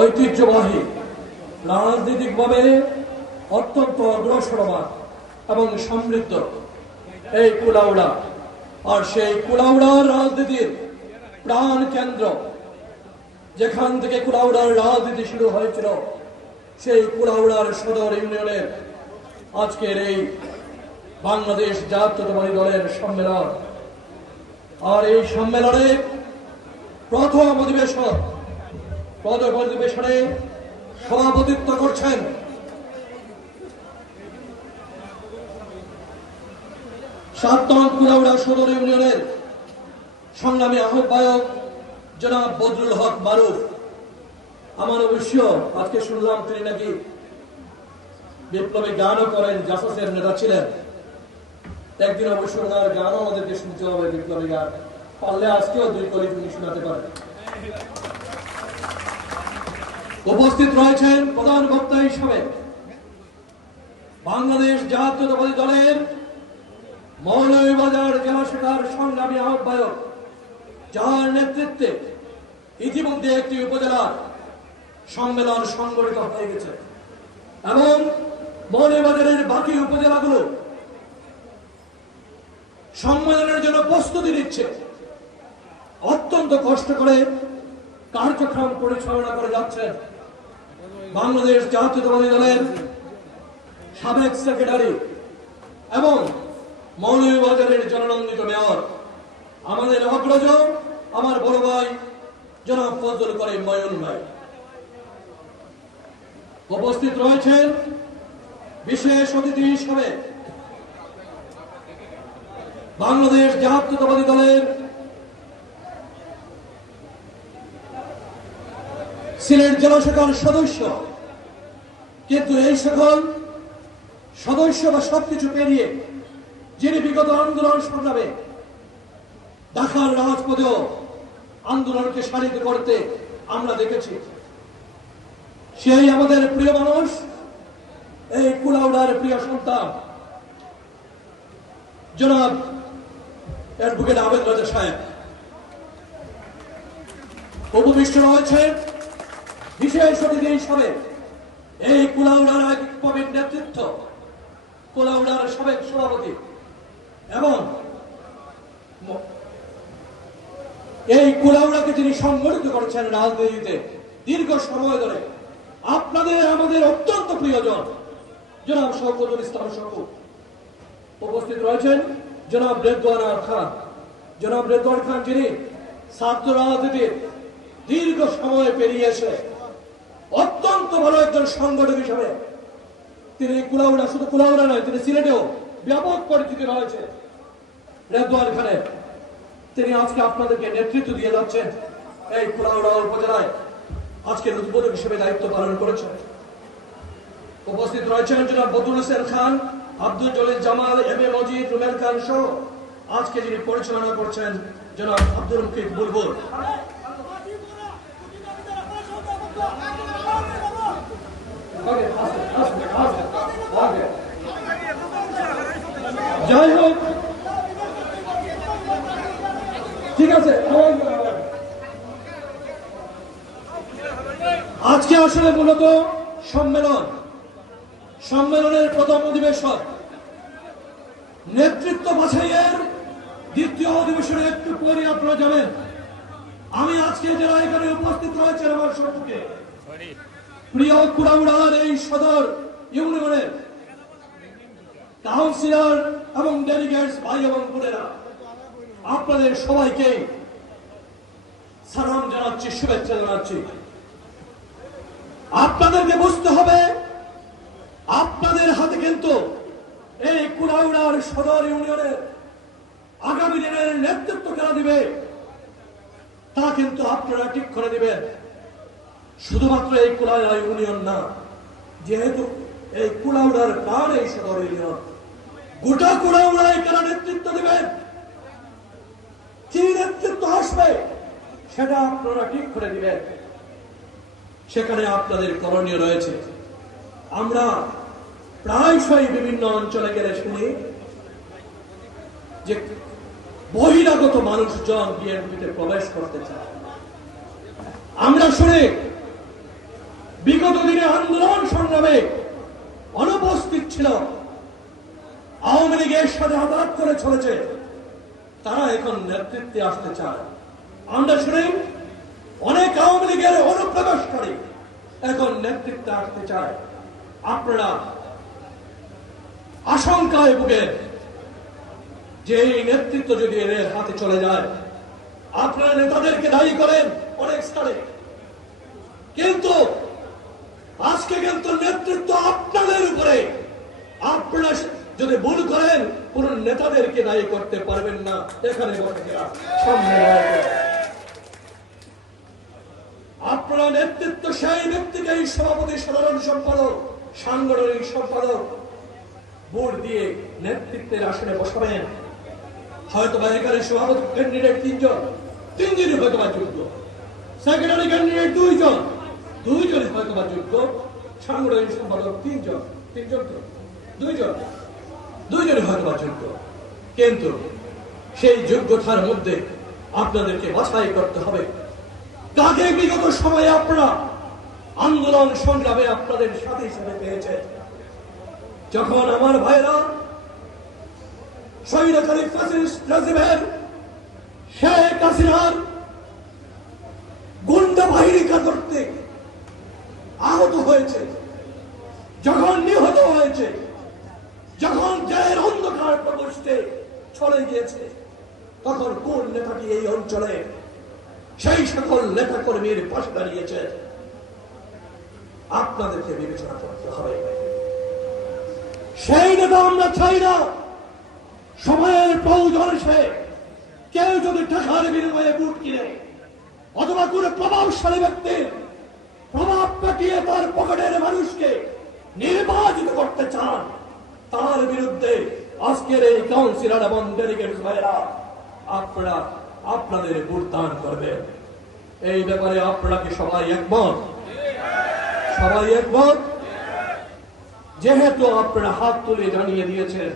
ঐতিহ্যবাহী, রাজনৈতিকভাবে অত্যন্ত অগ্রসরমান এবং সমৃদ্ধ এই কুলাউড়া। আর সেই কুলাউড়ার রাজনীতির প্রাণ কেন্দ্র যেখান থেকে কুলাউড়ার রাজনীতি শুরু হয়েছিল, সেই কুলাউড়ার সদর ইউনিয়নের আজকের এই বাংলাদেশ জাতীয়তাবাদী দলের সম্মেলন। আর এই সম্মেলনে প্রথম অধিবেশন অধিবেশনে সভাপতিত্ব করছেন। সাত নং কুলাউড়া সদর ইউনিয়নের সংগ্রামী আহ্বায়ক জনাব বদরুল হক মারুফ। আমার অবশ্য আজকে শুনলাম তিনি নাকি বিপ্লবী গানও করেন, জাসাসের নেতা ছিলেন। একদিন অবশ্য ওনার গানও আমাদেরকে শুনতে হবে বিপ্লবী গান। পারলে আজকেও দুই কলি তিনি শোনাতে পারেন। উপস্থিত রয়েছেন প্রধান বক্তা হিসাবে বাংলাদেশ জাতীয়তাবাদী দলের মৌলভীবাজার জেলা শাখার সংগ্রামী আহ্বায়ক, যার নেতৃত্বে ইতিমধ্যে একটি উপজেলা সম্মেলন সংগঠিত হয়ে গেছে। এবং মৌলভীবাজারের বাকি উপজেলাগুলো সম্মেলনের জন্য প্রস্তুতি নিচ্ছে। অত্যন্ত কষ্ট করে কার্যক্রম পরিচালনা করে যাচ্ছেন বাংলাদেশ জাতীয়তাবাদী দলের সাবেক সেক্রেটারি এবং মৌলভীবাজারের জননন্দিত মেয়র। আমাদের অগ্রজ, আমার বড় ভাই, জনাব ফজল করে ময়ন ভাই। উপস্থিত রয়েছেন বিশেষ অতিথি হিসাবে বাংলাদেশ জাতীয়তাবাদী দলের সিলেট জেলা সদস্য। কিন্তু এই সকল সদস্য বা সবকিছু পেরিয়ে যিনি বিগত আন্দোলন সংগ্রামে ঢাকার রাজপথেও আন্দোলনকে সারিত করতে আমরা দেখেছি। সেই আমাদের প্রিয় মানুষ, এই কুলাউড়ার প্রিয় সন্তান, জনাব অ্যাডভোকেট আবেদ রাজা সাহেব উপবিষ্ট রয়েছে বিশেষ অতিথি এই কুলাউড়ার এক নেতৃত্ব, কুলাউড়ার সাবেক সভাপতি এবং এই কুলাউড়াকে যিনি সংগঠিত করেছেন রাজনীতিতে দীর্ঘ সময় ধরে, আপনাদের আমাদের অত্যন্ত প্রিয়জন জনাব শওকতুল ইসলাম শকুর উপস্থিত রয়েছেন। জনাব রেদওয়ান খান, জনাব রেদওয়ান খান যিনি ছাত্র রাজনীতির দীর্ঘ সময় পেরিয়ে এসে অত্যন্ত ভালো একজন সংগঠক হিসাবে। তিনি কুলাউড়া, শুধু কুলাউড়া নয়, তিনি সিলেটেও ব্যাপক পরিচিতি রয়েছে রেদওয়ান খানের। তিনি আজকে আপনাদেরকে নেতৃত্ব দিয়ে যাচ্ছেন এই কুলাউড়া উপজেলায়। আজকে উদ্বোধক হিসেবে দায়িত্ব পালন করেছেন। উপস্থিত রয়েছেন জনাব বদরুল হোসেন খান, আব্দুল জলিল জামাল, এম এ মজিদ রুমেল খান সহ। আজকে যিনি পরিচালনা করছেন জনাব আব্দুল মুকিদ বুলবুল আগে, আস্তে, আস্তে, আস্তে, আগে। যাই হোক। ঠিক আছে। আজকে আসলে মূলত সম্মেলন। সম্মেলনের প্রথম অধিবেশন। নেতৃত্ব বাছাইয়ের দ্বিতীয় অধিবেশনে একটু পরে আপনারা যাবেন আমি আজকে যারা এখানে উপস্থিত রয়েছেন আমার সম্মুখে। প্রিয় কুড়াউড়ার এই সদর ইউনিয়নের কাউন্সিলর এবং ডেলিগেটস ভাই এবং বোনেরা, আপনাদের সবাইকে সালাম জানাচ্ছি, শুভেচ্ছা জানাচ্ছি। আপনাদেরকে বুঝতে হবে, আপনাদের হাতে কিন্তু এই কুলাউড়ার সদর ইউনিয়নের আগামী দিনের নেতৃত্ব কেনা দিবে, তা কিন্তু আপনারা ঠিক করে দিবেন। শুধুমাত্র এই কুলাউড়া ইউনিয়ন না, যেহেতু এই কুলাউড়ার প্রাণ এই সদর ইউনিয়ন গোটা কুলাউড়ায় কেনা নেতৃত্ব দিবেন কি নেতৃত্ব আসবে সেটা আপনারা ঠিক করে দিবেন। সেখানে আপনাদের করণীয় রয়েছে। আমরা প্রায়শই বিভিন্ন অঞ্চলে গেলে শুনি যে বহিরাগত মানুষজন বিএনপিতে প্রবেশ করতে চায়। আমরা শুনি বিগত দিনে আন্দোলন সংগ্রামে অনুপস্থিত ছিল। আওয়ামী লীগের সাথে আদালত করে চলেছে। তারা এখন নেতৃত্বে আসতে চায়। আমরা শুনি, অনেক আওয়ামী লীগের অনুপ্রবেশকারী এখন নেতৃত্বে আসতে চায়। আপনারা আশঙ্কায় ভুগেন যে এই নেতৃত্ব যদি এদের হাতে চলে যায়, আপনারা নেতাদেরকে দায়ী করেন অনেক স্তরে। কিন্তু আজকে কিন্তু নেতৃত্ব আপনাদের উপরে। আপনারা যদি ভুল করেন, কোন নেতাদেরকে দায়ী করতে পারবেন না। এখানে সামনে আপনারা নেতৃত্ব, সেই ব্যক্তিকে সভাপতি, সাধারণ সম্পাদক, সাংগঠনিক সম্পাদক ভোট দিয়ে নেতৃত্বের আসনে বসাবেন। হয়তো বা এখানে সভাপতি ক্যান্ডিডেট তিনজন, তিনজনই হয়তো বা যোগ্য। সেক্রেটারি ক্যান্ডিডেট দুইজন। দুইজনই হয়তো বা যোগ্য। সাংগঠনিক সম্পাদক তিনজন তিনজন তো। দুইজন। দুইজনই হয়তো বা যোগ্য। কিন্তু সেই যোগ্যতার মধ্যে আপনাদেরকে বাছাই করতে হবে। কাকে বিগত সময়ে আপনারা আন্দোলন সংগ্রামে আপনাদের সাথে হিসেবে পেয়েছে যখন আমার ভাইরা স্বৈরাচারী ফ্যাসিস্ট রাজিবের শেখ হাসিনার গুন্ডা বাহিনী কর্তৃক আহত হয়েছে। যখন নিহত হয়েছে, যখন জেলের অন্ধকার প্রকোষ্ঠে চলে গিয়েছে, তখন কোন নেতাটি এই অঞ্চলে? সেই সকল নেতা কর্মীর পাশে দাঁড়িয়েছে। আপনাদেরকে বিবেচনা করতে হবে। সেই নেতা আমরা চাই না। সময়ের প্রয়োজন সে কেউ যদি টাকার বিনিময়ে বুট কিনে অথবা কোন প্রভাবশালী ব্যক্তির প্রভাব পাঠিয়ে তার পকেটের মানুষকে নির্বাচিত করতে চান। তার বিরুদ্ধে আজকের এই কাউন্সিলর এবং ডেলিগেট ভাইরা আপনারা আপনাদের ভোট দান করবেন। এই ব্যাপারে আপনারা কি সবাই একমত? সবাই একমত? যেহেতু আপনারা হাত তুলে জানিয়ে দিয়েছেন,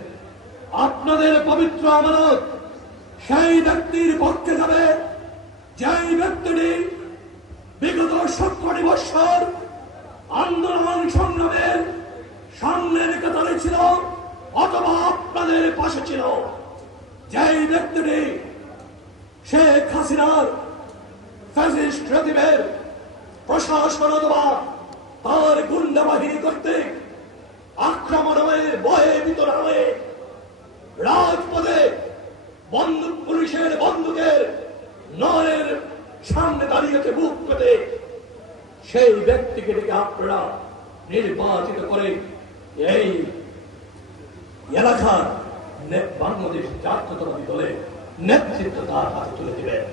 আপনাদের পবিত্র আমানত সেই ব্যক্তির পক্ষে যাবে, যেই ব্যক্তিটি বিগত সত্তর বৎসর আন্দোলন সংগ্রামের সামনের কাতারে ছিল অথবা আপনাদের পাশে ছিল। যেই ব্যক্তিটি শেখ হাসিনার ফ্যাসিস্ট প্রশাসন অথবা তার গুন্ডা বাহিনী করতে আক্রমণ হয়ে বয়ে ভিতর হয়ে রাজপথে বন্দুক পুলিশের বন্দুকের নরের সামনে দাঁড়িয়েছে বুক পেতে, সেই ব্যক্তিকে ডেকে আপনারা নির্বাচিত করে এই এলাকার বাংলাদেশ জাতীয়তাবাদী দলে নেতৃত্ব তার হাতে তুলে দিবেন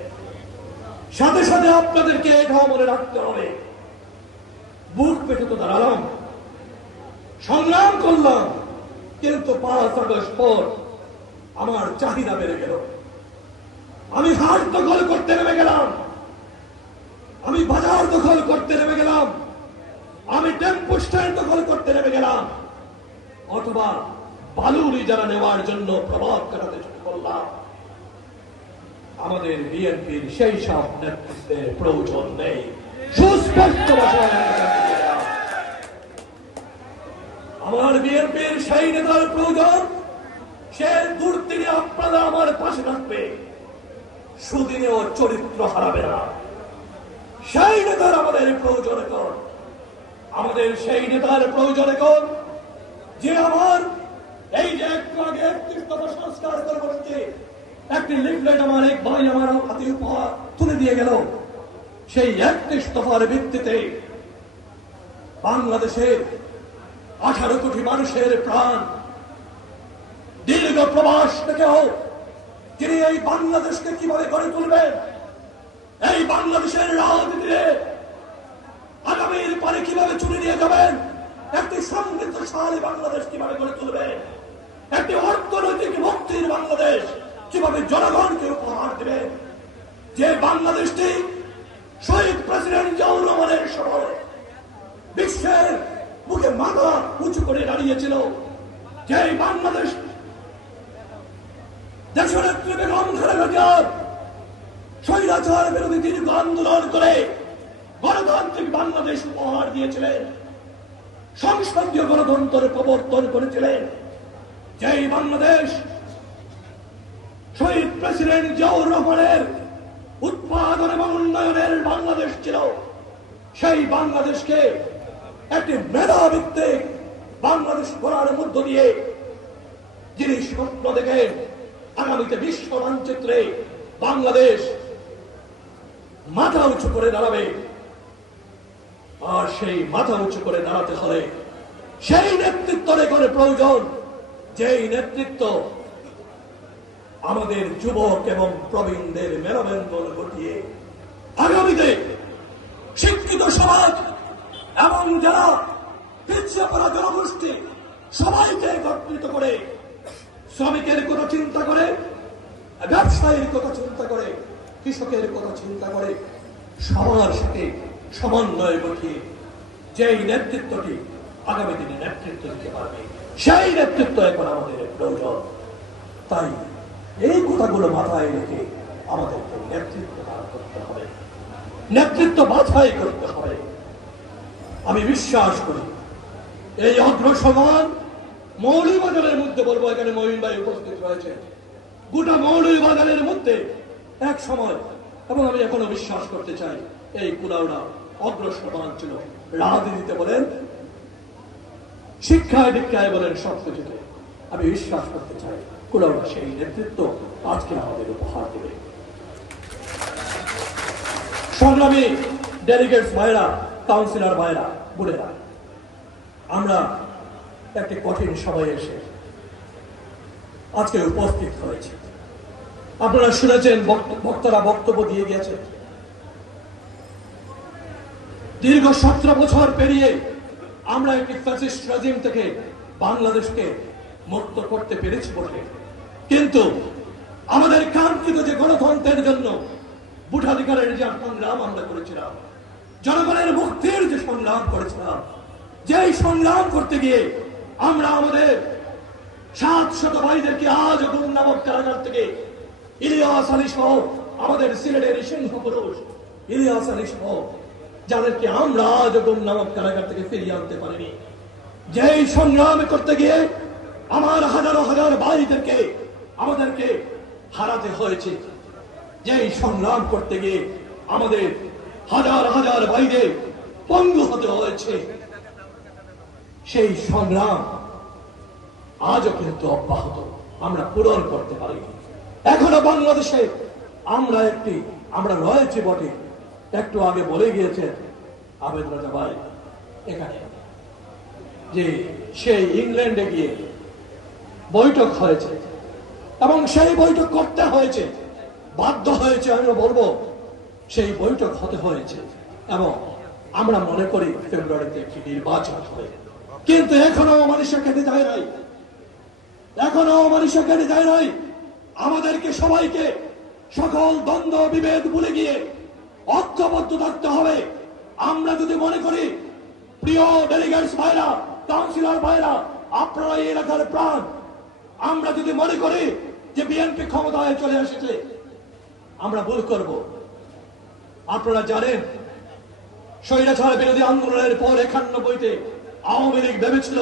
সাথে সাথে আপনাদেরকে এটাও মনে রাখতে হবে। বুক পেতে তো দাঁড়ালাম। সংগ্রাম করলাম। কিন্তু পাঁচ আগস্ট পর আমার চাহিদা বেড়ে গেল। আমি হাট দখল করতে নেমে গেলাম। আমি বাজার দখল করতে নেমে গেলাম। আমি টেম্পো স্ট্যান্ড দখল করতে নেমে গেলাম। অথবা বালুরি যারা নেওয়ার জন্য প্রভাব কাটাতে শুরু করলাম। আমাদের বিএনপির সেই সব নেতৃত্বের প্রয়োজন নেই। সুস্পষ্ট। আমার বিএনপির সেই নেতার প্রয়োজন, সে দুর্দিনে আপনারা আমার পাশে থাকবে। সুদিনে সুদিনেও চরিত্র হারাবে না। সেই নেতার আমাদের প্রয়োজন এখন। আমাদের সেই নেতার প্রয়োজন এখন যে আমার এই যে একটু আগে একত্রিশ দফা সংস্কার করে বসছে, একটি লিফলেট আমার, এক ভাই আমার হাতে উপহার তুলে দিয়ে গেল। সেই একত্রিশ ভিত্তিতে বাংলাদেশের আঠারো কোটি মানুষের প্রাণ দীর্ঘ প্রবাস থেকে হোক তিনি এই বাংলাদেশকে কীভাবে গড়ে তুলবেন এই বাংলাদেশের রাজনীতিতে আগামীর পরে কীভাবে চলে নিয়ে যাবেন? একটি সমৃদ্ধশালী বাংলাদেশ কীভাবে গড়ে তুলবেন একটি অর্থনৈতিক মুক্তির বাংলাদেশ কীভাবে জনগণকে উপহার দেবে? যে বাংলাদেশটি শহীদ প্রেসিডেন্ট জিয়াউর রহমানের সময় বিশ্বের মুখে মাথা উঁচু করে দাঁড়িয়েছিল যে বাংলাদেশ দেশনেত্রী বেগম খালেদা জিয়ার স্বৈরাচার বিরোধী দীর্ঘ আন্দোলন করে গণতান্ত্রিক বাংলাদেশ উপহার দিয়েছিলেন। সংসদীয় গণতন্ত্রের প্রবর্তন করেছিলেন। যেই বাংলাদেশ শহীদ প্রেসিডেন্ট জিয়াউর রহমানের উৎপাদন এবং উন্নয়নের বাংলাদেশ ছিল, সেই বাংলাদেশকে একটি মেধাভিত্তিক বাংলাদেশ গড়ার মধ্য দিয়ে যিনি স্বপ্ন দেখেন, আগামীতে বিশ্ব মানচিত্রে বাংলাদেশ মাথা উঁচু করে দাঁড়াবে। আর সেই মাথা উঁচু করে দাঁড়াতে হলে সেই নেতৃত্ব করে প্রয়োজন, যেই নেতৃত্ব আমাদের যুবক এবং প্রবীণদের মেলবন্ধন ঘটিয়ে আগামীতে শিক্ষিত সমাজ এবং যারা পিছিয়ে পড়া জনগোষ্ঠী সবাইকে একত্রিত করে, শ্রমিকের কথা চিন্তা করে, ব্যবসায়ীর কথা চিন্তা করে কৃষকের কথা চিন্তা করে সবার সাথে সমন্বয় ঘটিয়ে যেই নেতৃত্বটি আগামী দিনে নেতৃত্ব দিতে পারবে, সেই নেতৃত্ব এখন আমাদের প্রয়োজন তাই এই কথাগুলো মাথায় রেখে আমাদেরকে নেতৃত্ব দান করতে হবে। নেতৃত্ব বাছাই করতে হবে। আমি বিশ্বাস করি, এই অগ্রসমান মৌলবাজারের মধ্যে বলব, এখানে মহিন ভাই উপস্থিত রয়েছে গোটা মৌলবাজারের মধ্যে এক সময়, এবং আমি এখনও বিশ্বাস করতে চাই, এই কুলাউড়া অগ্রসমান ছিল। রাজনীতিতে বলেন, শিক্ষায় দীক্ষায় বলেন সব কিছুতে আমি বিশ্বাস করতে চাই, কুলাউড়া সেই নেতৃত্ব আজকে আমাদের উপহার দেবে। সংগ্রামী ডেলিগেটস ভাইরা কাউন্সিলর ভাইরা বোনেরা, আমরা একটি কঠিন সময়ে এসে আজকে উপস্থিত হয়েছে। আপনারা শুনেছেন, বক্ত- বক্তারা বক্তব্য দিয়ে গেছেন দীর্ঘ সতেরো বছর পেরিয়ে আমরা একটি ফ্যাসিস্ট রাজিম থেকে বাংলাদেশকে মুক্ত করতে পেরেছি বটে। কিন্তু আমাদের কাঙ্ক্ষিত যে গণতন্ত্রের জন্য ভোটাধিকারের যে সংগ্রাম আমরা করেছিলাম, জনগণের মুক্তির যে সংগ্রাম করেছিলাম, যেই সংগ্রাম করতে গিয়ে আমরা আমাদের সাত শত ভাইদেরকে আজ গুম নামক কারাগার থেকে ইলিয়াস আলী সহ আমাদের সিলেটের সিংহ পুরুষ, ইলিয়াস আলী সহ, যাদেরকে আমরা আজ নামক কারাগার থেকে ফিরিয়ে আনতে পারিনি, যেই সংগ্রাম করতে গিয়ে আমার হাজারো হাজার ভাইদেরকে আমাদেরকে হারাতে হয়েছে, যেই সংগ্রাম করতে গিয়ে আমাদের হাজার হাজার ভাইদের পঙ্গু হতে হয়েছে, সেই সংগ্রাম আজও কিন্তু অব্যাহত, আমরা পূরণ করতে পারি এখনও বাংলাদেশে আমরা একটি, আমরা রয়েছি বটে। একটু আগে বলে গিয়েছে আবেদ রাজা ভাই, এখানে। যে সেই ইংল্যান্ডে গিয়ে বৈঠক হয়েছে এবং সেই বৈঠক করতে হয়েছে, বাধ্য হয়েছে আমি বলব, সেই বৈঠক হতে হয়েছে এবং আমরা মনে করি ফেব্রুয়ারিতে একটি নির্বাচন হবে। কিন্তু এখনও মানুষের কেটে যায় নাই। এখনও মানুষের কেটে যায় নাই। আমাদেরকে সবাইকে সকল দ্বন্দ্ব, বিভেদ ভুলে গিয়ে ঐক্যবদ্ধ থাকতে হবে। আমরা যদি মনে করি, প্রিয় ডেলিগেটস ভাইরা কাউন্সিলর ভাইরা, আপনারা এই এলাকার প্রাণ, আমরা যদি মনে করি যে বিএনপি ক্ষমতায় চলে এসেছে, আমরা ভুল করব। আপনারা জানেন, স্বৈরাচার বিরোধী আন্দোলনের পর একান্নবইতে আওয়ামী লীগ ভেবেছিল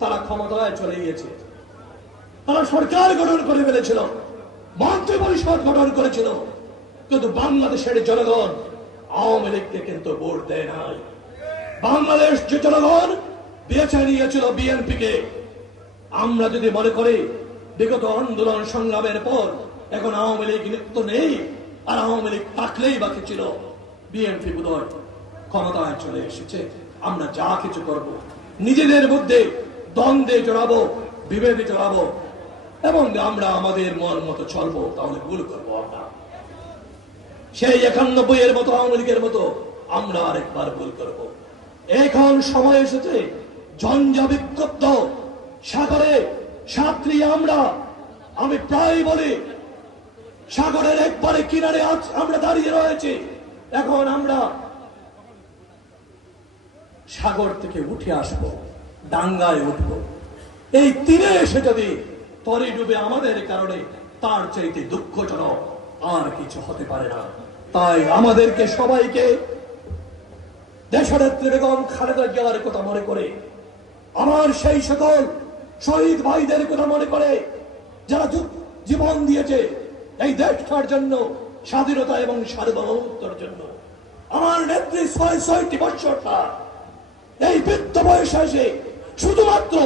তারা ক্ষমতায় চলে গিয়েছে। তারা সরকার গঠন করে ফেলেছিল। মন্ত্রী পরিষদ গঠন করেছিল। কিন্তু বাংলাদেশের জনগণ আওয়ামী লীগকে কিন্তু ভোট দেয় নাই। বাংলাদেশ যে জনগণ বেছে নিয়েছিল বিএনপি কে আমরা যদি মনে করি, বিগত আন্দোলন সংগ্রামের পর এখন আওয়ামী লীগ নিত্য নেই, আর আওয়ামী লীগ থাকলেই বাকি ছিল, বিএনপি বোধহয় ক্ষমতায় চলে এসেছে। আমরা যা কিছু করব, নিজেদের মধ্যে দ্বন্দ্বে জড়াবো, বিভেদে জড়াবো এবং আমরা আমাদের মন মতো চলবো, তাহলে ভুল করব আমরা। সেই একানব্বই এর মতো, আওয়ামী লীগের মতো, আমরা আরেকবার ভুল করব। এখন সময় এসেছে ঝঞ্ঝা বিক্ষুব্ধ, সাগরে সাঁতরি আমরা, আমি প্রায় বলি, সাগরের একবারে কিনারে আজ আমরা দাঁড়িয়ে রয়েছি। এখন আমরা সাগর থেকে উঠে আসব, ডাঙ্গায় উঠব। এই তীরে এসে যদি তরে ডুবে আমাদের কারণে তার চাইতে দুঃখজনক আর কিছু হতে পারে না। তাই আমাদেরকে সবাইকে দেশনেত্রী বেগম খালেদা জিয়ার কথা মনে করে, আমার সেই সকল শহীদ ভাইদের কথা মনে করে, যারা জীবন দিয়েছে এই দেশটার জন্য, স্বাধীনতা এবং সার্বভৌমত্বের জন্য। আমার নেত্রী ছয় ছয়টি বৎসরটা, এই বৃদ্ধ বয়সে এসে শুধুমাত্র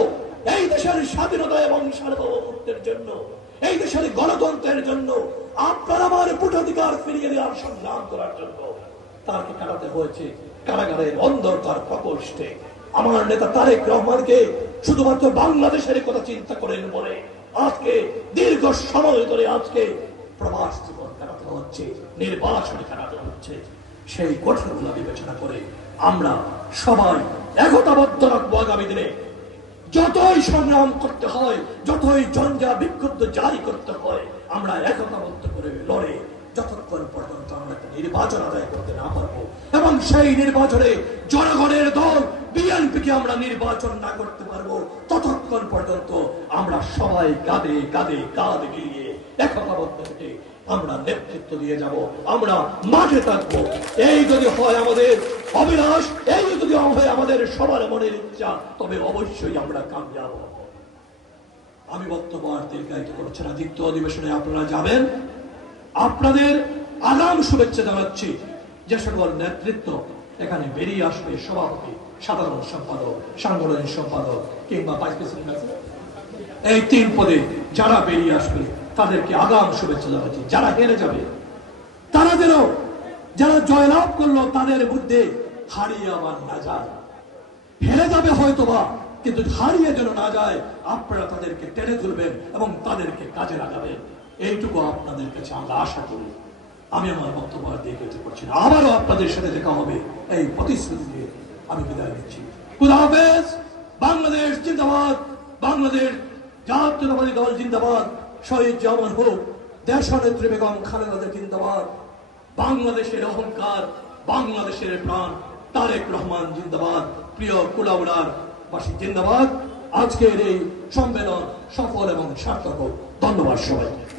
এই দেশের স্বাধীনতা এবং সার্বভৌমত্বের জন্য, এই দেশের গণতন্ত্রের জন্য আপনার আমার ভোটাধিকার ফিরিয়ে দেওয়ার সংগ্রাম করার জন্য তাকে কাটাতে হয়েছে? কারাগারের অন্ধকার প্রকোষ্ঠে। আমার নেতা তারেক রহমানকে শুধুমাত্র বাংলাদেশের কথা চিন্তা করেন বলে আজকে দীর্ঘ সময় ধরে আজকে প্রবাস জীবন কাটাতে হচ্ছে, নির্বাচনে কাটাতে হচ্ছে। সেই কঠোরগুলো বিবেচনা করে আমরা সবাই একতাবদ্ধ রাখব আগামী দিনে। যতই সংগ্রাম করতে হয়, যতই জঞ্জা বিক্ষুব্ধ জারি করতে হয়, আমরা একতাবদ্ধ করে লড়ে যতক্ষণ পর্যন্ত আমরা নির্বাচন আদায় করতে না পারব। এবং সেই নির্বাচনে জনগণের দল, বিএনপিকে আমরা নির্বাচন না করতে পারব, ততক্ষণ পর্যন্ত আমরা সবাই কাঁধে কাঁধে, কাঁধ গিয়ে একতাবদ্ধ থেকে আমরা নেতৃত্ব দিয়ে যাব, আমরা মাঠে থাকব। এই যদি হয় আমাদের অবিনাশ, এই যদি হয় আমাদের সবার মনের ইচ্ছা, তবে অবশ্যই আমরা কামযাব। হব আমি বক্তব্য আর দীর্ঘায়িত করছি না। দ্বিতীয় অধিবেশনে আপনারা যাবেন। আপনাদের আগাম শুভেচ্ছা জানাচ্ছি যে সকল নেতৃত্ব এখানে বেরিয়ে আসবে, সভাপতি, সাধারণ সম্পাদক, সাংগঠনিক সম্পাদক কিংবা ভাইস এই তিন পদে যারা বেরিয়ে আসবে, তাদেরকে আগাম শুভেচ্ছা জানাচ্ছি। যারা হেরে যাবে, তারা যেন যারা জয়লাভ করল তাদের মধ্যে হারিয়ে আবার না যায়। হেরে যাবে হয়তোবা কিন্তু হারিয়ে যেন না যায়, আপনারা তাদেরকে টেনে তুলবেন এবং তাদেরকে কাজে লাগাবেন। এইটুকু আপনাদের কাছে আমরা আশা করি। আমি আমার বক্তব্য দিয়ে যেতে করছি না। আবারও আপনাদের সাথে দেখা হবে এই প্রতিশ্রুতি দিয়ে। আমি বিদায় নিচ্ছি। খুদা হাফেজ, বাংলাদেশ জিন্দাবাদ, বাংলাদেশ জাতীয়তাবাদী দল জিন্দাবাদ, শহীদ জামান হোক, দেশনেত্রী বেগম খালেদা জিন্দাবাদ। বাংলাদেশের অহংকার, বাংলাদেশের প্রাণ, তারেক রহমান জিন্দাবাদ। প্রিয় কুলাউড়ার বাসী, জিন্দাবাদ। আজকের এই সম্মেলন সফল এবং সার্থক ধন্যবাদ সবাইকে।